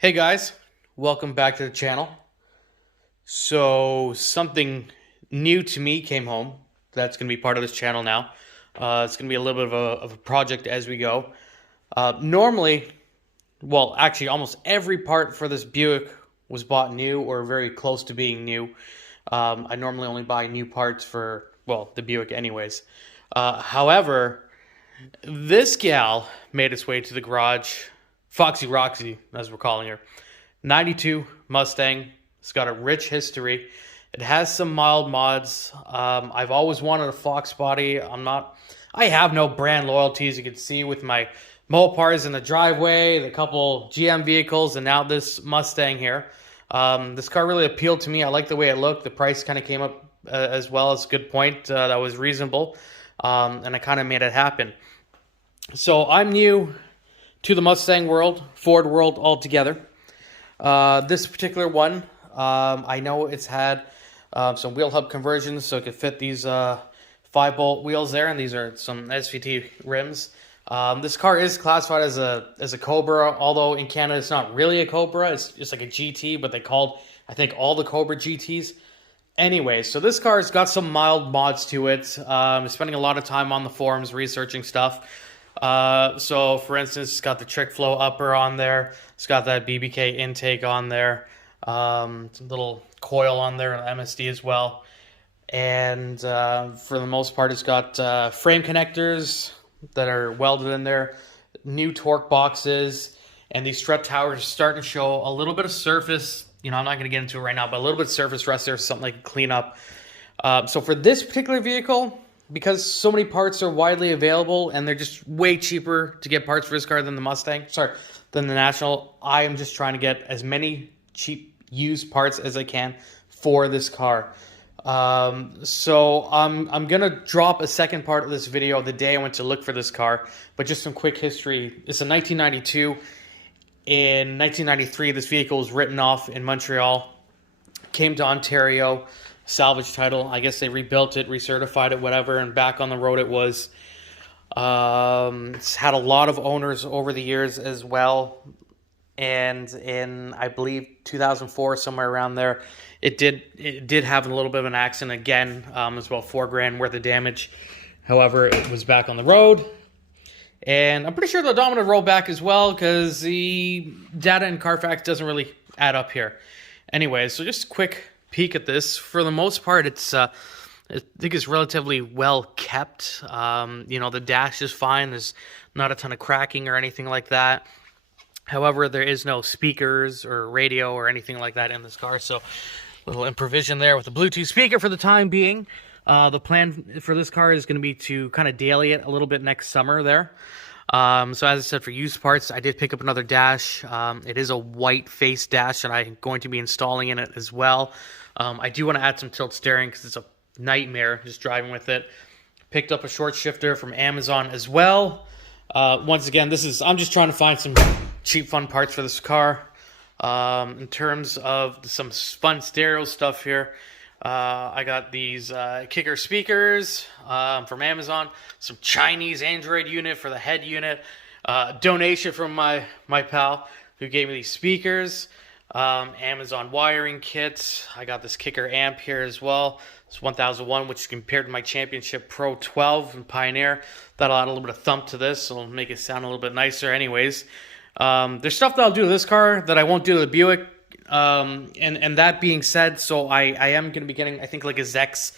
Hey guys, welcome back to the channel. So something new to me came home. That's going to be part of this channel now. It's going to be a little bit of a project as we go. Normally, well, actually almost every part for this Buick was bought new or very close to being new. I normally only buy new parts for, well, the Buick anyways. However, this gal made its way to the garage. Foxy Roxy, as we're calling her. 92 Mustang. It's got a rich history. It has some mild mods. I've always wanted a Fox body. I have no brand loyalties. You can see with my Mopars in the driveway, the couple GM vehicles, and now this Mustang here. This car really appealed to me. I like the way it looked. The price kind of came up as well. It's a good point. That was reasonable. And I kind of made it happen. So I'm new to the Mustang world, Ford world altogether. This particular one, I know it's had some wheel hub conversions, so it could fit these 5-bolt wheels there, and these are some SVT rims. This car is classified as a Cobra, although in Canada it's not really a Cobra. It's just like a GT, but they called, I think, all the Cobra GTs. Anyway, so this car's got some mild mods to it. I'm spending a lot of time on the forums researching stuff. So for instance, it's got the trick flow upper on there. It's got that BBK intake on there. Some little coil on there, MSD as well. And for the most part, it's got frame connectors that are welded in there, new torque boxes, and these strut towers are starting to show a little bit of surface. You know, I'm not going to get into it right now, but a little bit of surface rust there, something like clean up. So for this particular vehicle, because so many parts are widely available and they're just way cheaper to get parts for this car than the Mustang, than the National, I am just trying to get as many cheap used parts as I can for this car. So I'm gonna drop a second part of this video the day I went to look for this car, but just some quick history. It's a 1992. In 1993, this vehicle was written off in Montreal, came to Ontario, salvage title. I guess they rebuilt it, recertified it, whatever, and back on the road it was. It's had a lot of owners over the years as well. And in, I believe, 2004, somewhere around there, it did have a little bit of an accident again. It was about $4,000 worth of damage. However, it was back on the road. And I'm pretty sure the odometer rolled back as well because the data in Carfax doesn't really add up here. Anyway, so just a quick peek at this. For the most part, it's I think it's relatively well kept. You know, the dash is fine. There's not a ton of cracking or anything like that. However, there is no speakers or radio or anything like that in this car. So little improvisation there with the Bluetooth speaker for the time being. The plan for this car is going to be to kind of daily it a little bit next summer there. So as I said, for used parts, I did pick up another dash. It is a white face dash, and I'm going to be installing in it as well. I do want to add some tilt steering because it's a nightmare just driving with it. Picked up a short shifter from Amazon as well. Once again, I'm just trying to find some cheap, fun parts for this car. In terms of some fun stereo stuff here, I got these kicker speakers from Amazon, some Chinese Android unit for the head unit, donation from my pal who gave me these speakers, Amazon wiring kit. I got this kicker amp here as well. It's 1001, which is compared to my Championship Pro 12 and Pioneer. That'll add a little bit of thump to this, so it'll make it sound a little bit nicer anyways. There's stuff that I'll do to this car that I won't do to the Buick. And that being said, so I am going to be getting, I think, like a Zex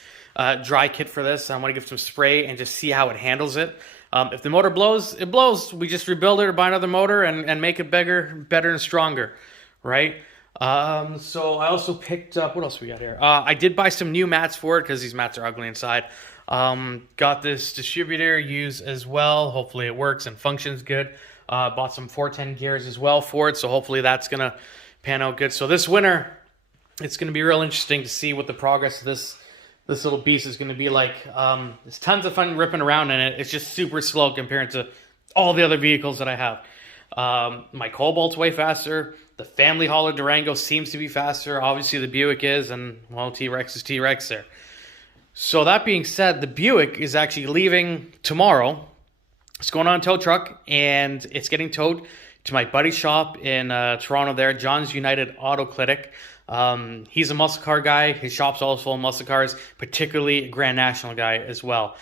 dry kit for this. I want to give some spray and just see how it handles it. If the motor blows, it blows. We just rebuild it or buy another motor and make it better and stronger, right? So I also picked up, what else we got here? I did buy some new mats for it because these mats are ugly inside. Got this distributor used as well. Hopefully it works and functions good. Bought some 410 gears as well for it, so hopefully that's going to pan out good. So this winter, it's going to be real interesting to see what the progress of this little beast is going to be like. There's tons of fun ripping around in it. It's just super slow compared to all the other vehicles that I have. My Cobalt's way faster. The family hauler Durango seems to be faster. Obviously the Buick is, and well, T-Rex is T-Rex there. So that being said, the Buick is actually leaving tomorrow. It's going on a tow truck, and it's getting towed to my buddy's shop in Toronto there, John's United Auto Clinic. He's a muscle car guy. His shop's also full of muscle cars, particularly a Grand National guy as well.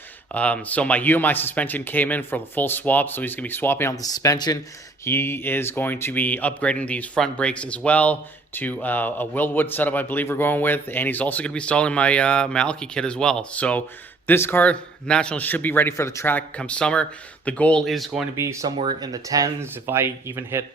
So my UMI suspension came in for the full swap, so he's going to be swapping out the suspension. He is going to be upgrading these front brakes as well to a Willwood setup, I believe we're going with, and he's also going to be installing my Alki kit as well. So this car, National, should be ready for the track come summer. The goal is going to be somewhere in the 10s. If I even hit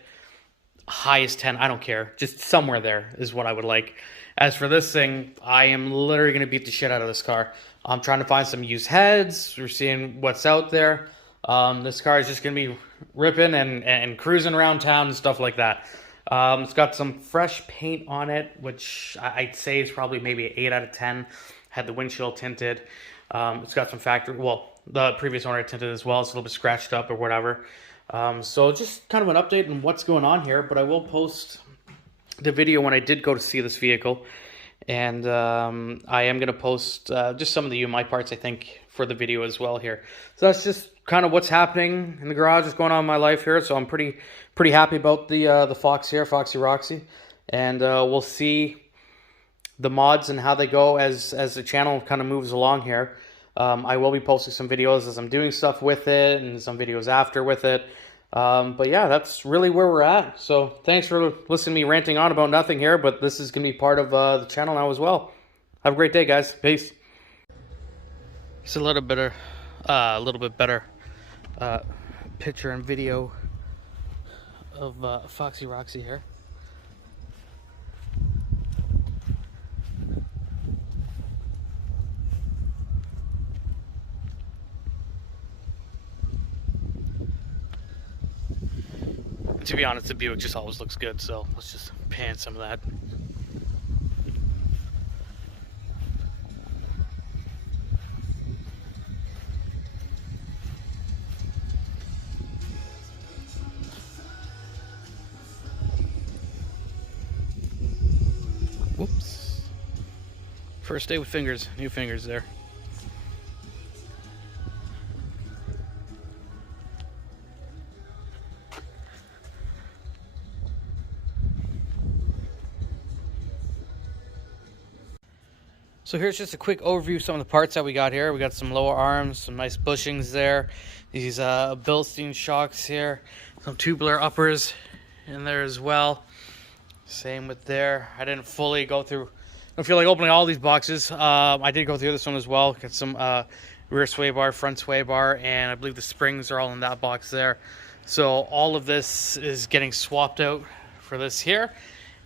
highest 10, I don't care. Just somewhere there is what I would like. As for this thing, I am literally going to beat the shit out of this car. I'm trying to find some used heads. We're seeing what's out there. This car is just going to be ripping and cruising around town and stuff like that. It's got some fresh paint on it, which I'd say is probably maybe an 8 out of 10. Had the windshield tinted. It's got some factory, well, the previous owner tinted as well. It's a little bit scratched up or whatever. So just kind of an update on what's going on here, but I will post the video when I did go to see this vehicle. And I am going to post just some of the UMI parts, I think, for the video as well here. So that's just kind of what's happening in the garage, what's going on in my life here. So I'm pretty happy about the Fox here, Foxy Roxy. And we'll see the mods and how they go as the channel kind of moves along here. I will be posting some videos as I'm doing stuff with it and some videos after with it. But yeah, that's really where we're at. So thanks for listening to me ranting on about nothing here, but this is going to be part of the channel now as well. Have a great day, guys. Peace. It's a little bit better picture and video of Foxy Roxy here. To be honest, the Buick just always looks good, so let's just pan some of that. Whoops. First day with fingers, new fingers there. So here's just a quick overview of some of the parts that we got here. We got some lower arms, some nice bushings there. These Bilstein shocks here. Some tubular uppers in there as well. Same with there. I didn't fully go through. I don't feel like opening all these boxes. I did go through this one as well. Got some rear sway bar, front sway bar, and I believe the springs are all in that box there. So all of this is getting swapped out for this here.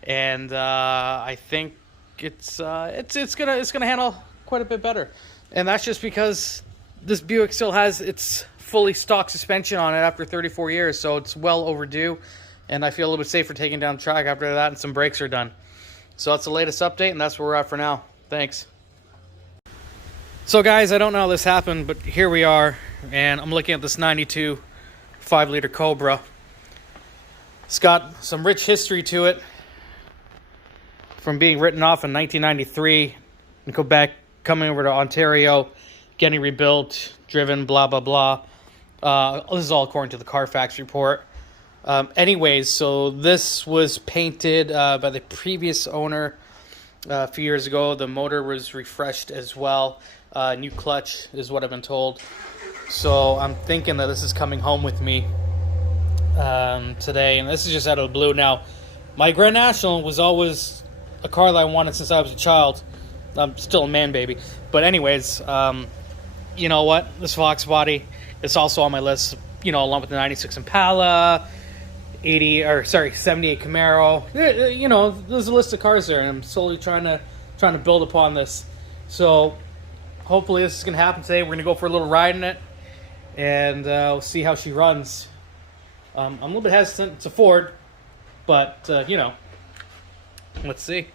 And I think it's gonna handle quite a bit better, and that's just because this Buick still has its fully stock suspension on it after 34 years, so it's well overdue, and I feel a little bit safer taking down the track after that and some brakes are done. So that's the latest update, and that's where we're at for now. Thanks. So guys, I don't know how this happened, but here we are, and I'm looking at this 92 5-liter Cobra. It's got some rich history to it, from being written off in 1993 in Quebec, coming over to Ontario, getting rebuilt, driven, blah, blah, blah. This is all according to the Carfax report. Anyways, so this was painted by the previous owner a few years ago. The motor was refreshed as well. New clutch is what I've been told. So I'm thinking that this is coming home with me today. And this is just out of the blue. Now, my Grand National was always a car that I wanted since I was a child. I'm still a man baby. But anyways, you know what? This Fox body, it's also on my list, you know, along with the 96 Impala, 78 Camaro. You know, there's a list of cars there, and I'm slowly trying to build upon this. So hopefully this is going to happen today. We're going to go for a little ride in it, and we'll see how she runs. I'm a little bit hesitant. It's a Ford, but, you know, let's see.